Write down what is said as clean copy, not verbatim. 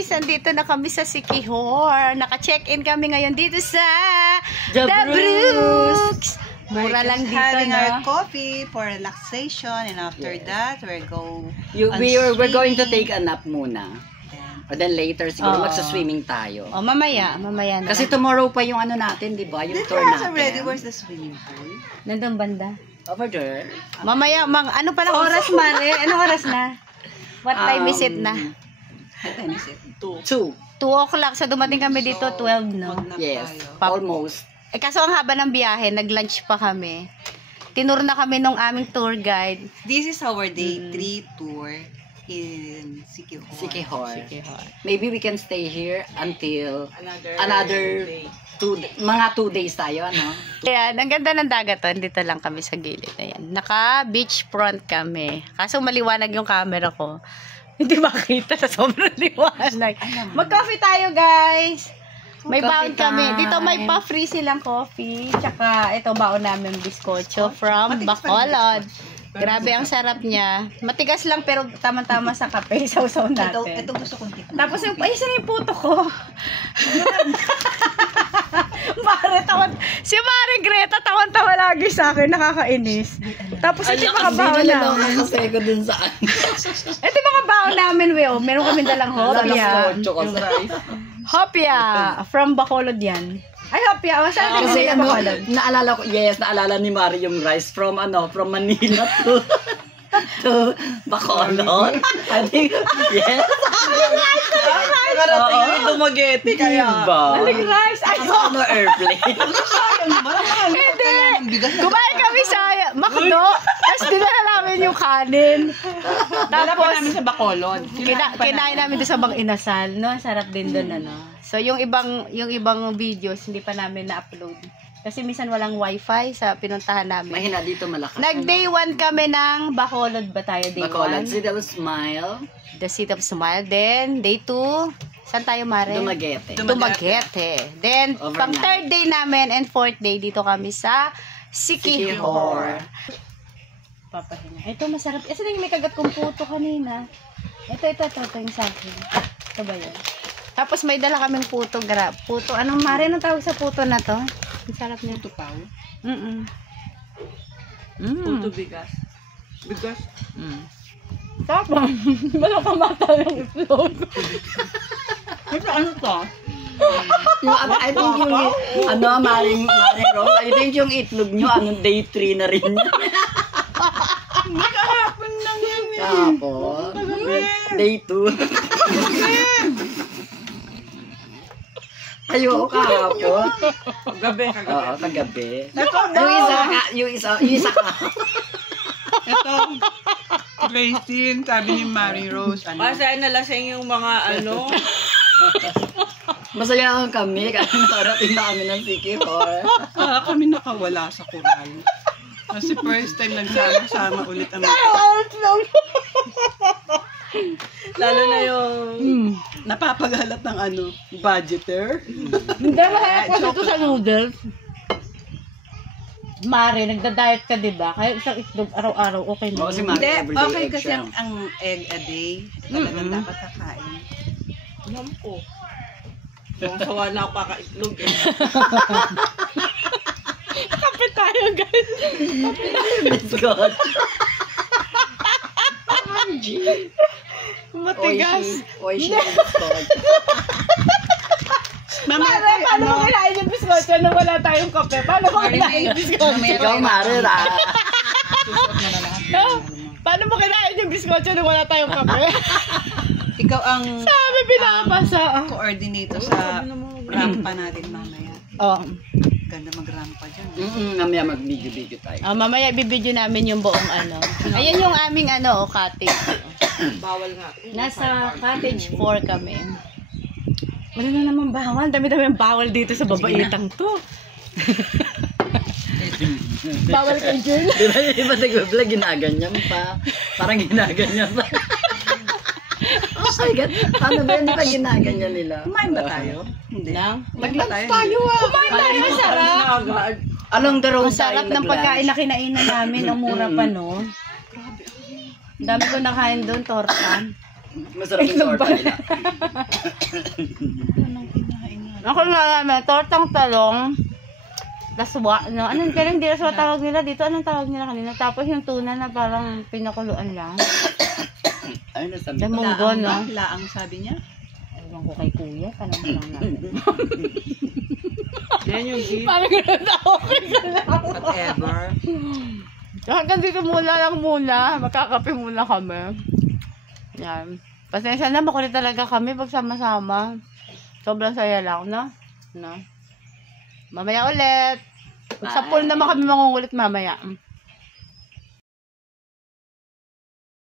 guys, andito na kami sa Siquijor. Naka-check-in kami ngayon dito sa The Brooks. Mura lang dito, having no? our coffee for relaxation, and after that, we're going to take a nap muna. And then later, siguro magsa-swimming tayo. Oh, mamaya na. Kasi tomorrow pa yung ano natin, di ba? Yung tour natin. Already, where's the swimming pool? Nandun banda. Over there. Mamaya, ano palang oras, Mare? Anong oras na? What time is it na? What time is it? 2. 2 o'clock. So, dumating kami dito, 12, no? Yes, almost. Kaso ang haba ng biyahe, nag-lunch pa kami. Tinur na kami nung aming tour guide. This is our day 3 tour in Siquijor. Maybe we can stay here until another mga 2 days tayo, ano? Ayan, ang ganda ng dagat. Dito lang kami sa gilid. Ayan. Naka-beach front kami. Kaso maliwanag yung camera ko. Hindi makita sa sobrang liwanag. Mag-coffee tayo, guys! May baon kami. Dito may pa-free silang coffee. Tsaka ito baon namin biskotso from Bacolod. Grabe ang sarap niya. Matigas lang pero tama-tama sa kape. Sausaw natin. Ito gusto kong tikman. Tapos yung, ay, saan yung puto ko? Si Mare Greta, tawan-tawa lagi sa akin. Nakakainis. Tapos ito yung mga baon namin. Dun saan. Ito yung mga baon namin, Weo. Meron kami dalang hopya. Hopya. From Bacolod yan. Ay, hopya. Saan Kasi yung Bacolod? naalala ni Mari yung rice from Manila to Bacolod. I think, yes. Nakarating yung Dumaguete kaya. Aling rice. Ay, Ano airplane? hindi. Kumain kami sa Macdo. Tapos dinala namin yung kanin. Tapos, namin sa Bacolod. kinain namin doon sa Bang Inasal. No? Sarap din doon, ano. So, yung ibang videos, hindi pa namin na-upload. Kasi minsan walang wifi sa pinuntahan namin. Mahina dito malakas. Nag-day 1 kami ng Bacolod ba tayo? Day 1? Bacolod, City of Smile. The City of Smile. Then, day 2, saan tayo, Mare? Dumaguete. Then, Overnight. pang 3rd day namin and 4th day, dito kami sa Siquijor. Papahinga. Ito, masarap. Ito na yung may kagat kong puto kanina. Ito yung sa akin. Ito ba yun? Tapos may dala kaming puto. Puto. Anong, Mare? Anong tawag sa puto na to? Ang sarap niya. Puto pao? Puto bigas. Tapos, walang kamata yung itlog. Ano to? I think yung, Maring Rose, I think yung itlog nyo, day 3 na rin. Kahapon lang yan eh. Tapos, day 2. Ayoko kahapon. Gabi. Oo, kagabi. Yung isa ka. Ito, Christine, sabi ni Mary Rose. Masaya na lasing yung mga Masaya lang kami kasi nakarating na kami ng Siquijor. Kami nakawala sa kural. Kasi first time nagsama-sama ulit ang lalo na yung napapagalat ng budgeter. Hindi, mahirap kasi ito sa noodles. Mare, nagda-diet ka, diba? Kaya isang itlog araw-araw, okay na. Si Mari, Hindi, everyday okay egg kasi siya. ang egg a day. Talagang dapat kakain. alam ko. Kung sawa na ako kakaitlog eh. Kape tayo, guys. Let's go. Matigas. Oishi ang biscuit. Mare, paano mo kinain yung biskotso nung wala tayong kape? Paano mo kinain yung biskotso? Ikaw, Mari, Paano mo kinain yung biskotso nung wala tayong kape? Ikaw ang Sabi, pinapasa. coordinator sa rampa natin mamaya. Oh. Ganda mag-rampa dyan. Mamaya mag-video tayo. Mamaya bibidyo namin yung buong Ayan yung aming cottage. Bawal nga. Nasa cottage 4 kami. Wala na naman bawal. Dami-dami ang bawal dito sa babaitang to. Bawal kay Jun. Di ba nag-vlog, ginaganyan pa. Parang ginaganyan pa. Oh my God. Paano ba yun? Di ba ginaganyan nila? Kumain ba tayo? Hindi. Mag-lunch tayo Kumain tayo, masarap. Along the road Masarap ng pagkain na kinainan namin. Ang mura pa, no? Dami ko nakain doon, torta. Masarap yung Itlog torta ba? nila. Ako nga namin, tortang talong, laswa, no? Anong galing, di laswa tawag nila dito? Anong tawag nila kanina? Tapos yung tuna na parang pinakuluan lang. Ay, nasa Yung munggo, Laang no? ba? Laang sabi niya. Ewan ko kay kuya, tanong lang natin. Yan yung gift. Parang ganun na okay ka lang. Whatever. Hanggang dito muna. Magkakape muna kami. Yan. Pasensya na, makulit talaga kami pag sama-sama. Sobrang saya lang, no? No? Mamaya ulit. Sa pool naman kami mangungulit mamaya.